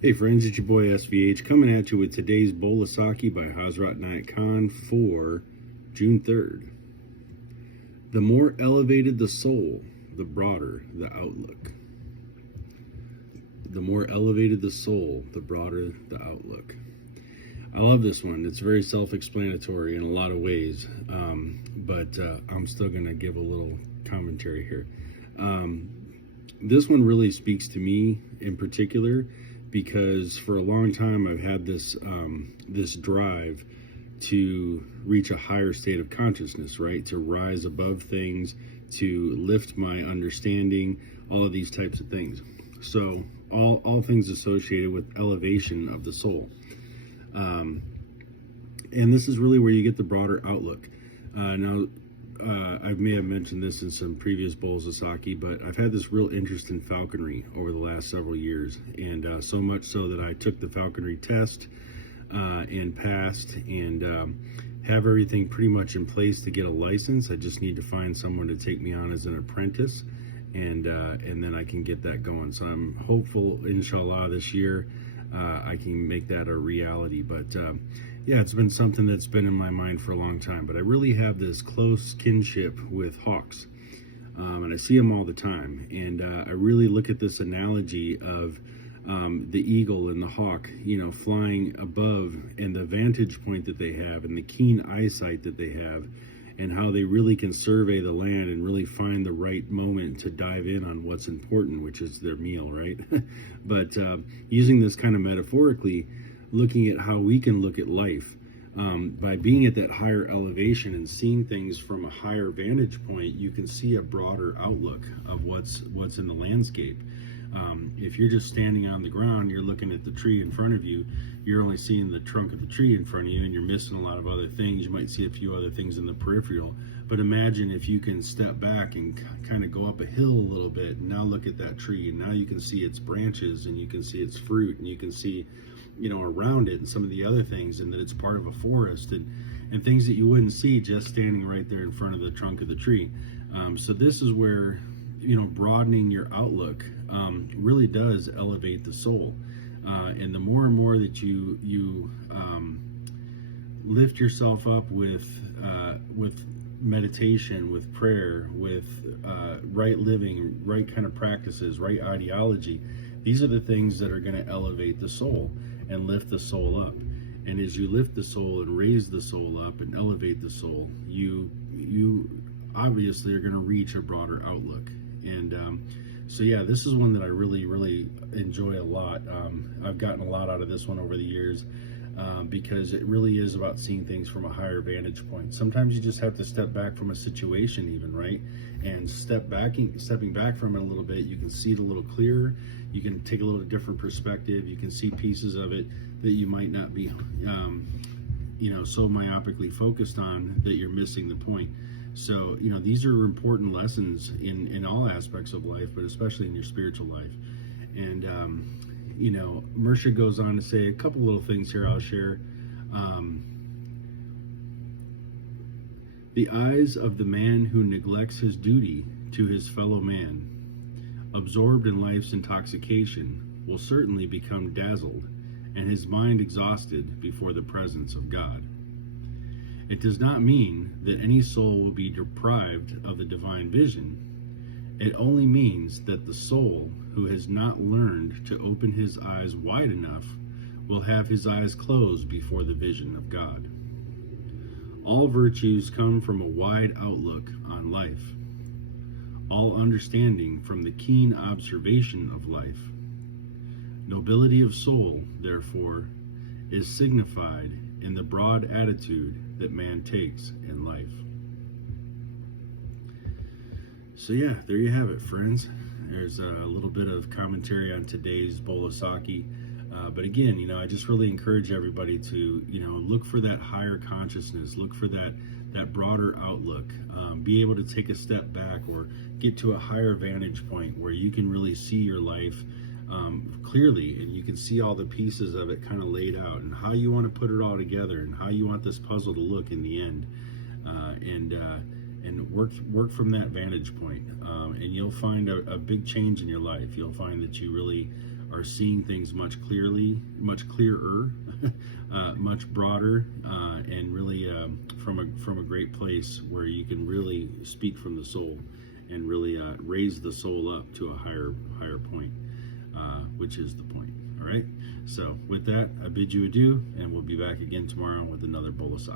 Hey friends, it's your boy SVH coming at you with today's bowl of Saki by Hazrat Nayat Khan for June 3rd. The more elevated the soul, the broader the outlook. The more elevated the soul, the broader the outlook. I love this one. It's very self-explanatory in a lot of ways, but I'm still going to give a little commentary here. This one really speaks to me in particular because for a long time I've had this drive to reach a higher state of consciousness, right? To rise above things, to lift my understanding, all of these types of things. So all things associated with elevation of the soul. And this is really where you get the broader outlook. I may have mentioned this in some previous bowls of Saki, but I've had this real interest in falconry over the last several years, and so much so that I took the falconry test and passed, and have everything pretty much in place to get a license. I just need to find someone to take me on as an apprentice, and then I can get that going. So I'm hopeful, inshallah, this year I can make that a reality. But yeah, it's been something that's been in my mind for a long time. But I really have this close kinship with hawks, and I see them all the time. And I really look at this analogy of the eagle and the hawk, flying above, and the vantage point that they have, and the keen eyesight that they have, and how they really can survey the land and really find the right moment to dive in on what's important, which is their meal, right? But using this kind of metaphorically, looking at how we can look at life, by being at that higher elevation and seeing things from a higher vantage point, you can see a broader outlook of what's in the landscape. If you're just standing on the ground, you're looking at the tree in front of you, you're only seeing the trunk of the tree in front of you, and you're missing a lot of other things. You might see a few other things in the peripheral, but imagine if you can step back and kind of go up a hill a little bit, and now look at that tree, and now you can see its branches, and you can see its fruit, and you can see around it and some of the other things, and that it's part of a forest, and things that you wouldn't see just standing right there in front of the trunk of the tree. So this is where broadening your outlook really does elevate the soul, and the more and more that you lift yourself up with meditation, with prayer, with right living, right kind of practices, right ideology, these are the things that are going to elevate the soul and lift the soul up. And as you lift the soul and raise the soul up and elevate the soul, you obviously are going to reach a broader outlook. And so yeah, this is one that I really enjoy a lot. I've gotten a lot out of this one over the years, because it really is about seeing things from a higher vantage point. Sometimes you just have to step back from a situation even, right? And stepping back from it a little bit, you can see it a little clearer. You can take a little different perspective. You can see pieces of it that you might not be so myopically focused on that you're missing the point. So these are important lessons in all aspects of life, but especially in your spiritual life. And Mersha goes on to say a couple little things here I'll share. The eyes of the man who neglects his duty to his fellow man, absorbed in life's intoxication, will certainly become dazzled, and his mind exhausted before the presence of God. It does not mean that any soul will be deprived of the divine vision. It only means that the soul who has not learned to open his eyes wide enough will have his eyes closed before the vision of God. All virtues come from a wide outlook on life, all understanding from the keen observation of life. Nobility of soul, therefore, is signified in the broad attitude that man takes in life. So yeah, there you have it, friends. There's a little bit of commentary on today's bowl of Saki. But again, I just really encourage everybody to, look for that higher consciousness, look for that broader outlook, be able to take a step back or get to a higher vantage point where you can really see your life clearly, and you can see all the pieces of it kind of laid out, and how you want to put it all together, and how you want this puzzle to look in the end, and work from that vantage point, and you'll find a big change in your life. You'll find that you really are seeing things much clearer, much broader, and really from a great place where you can really speak from the soul and really raise the soul up to a higher point, which is the point. All right. So with that, I bid you adieu, and we'll be back again tomorrow with another bowl of sake.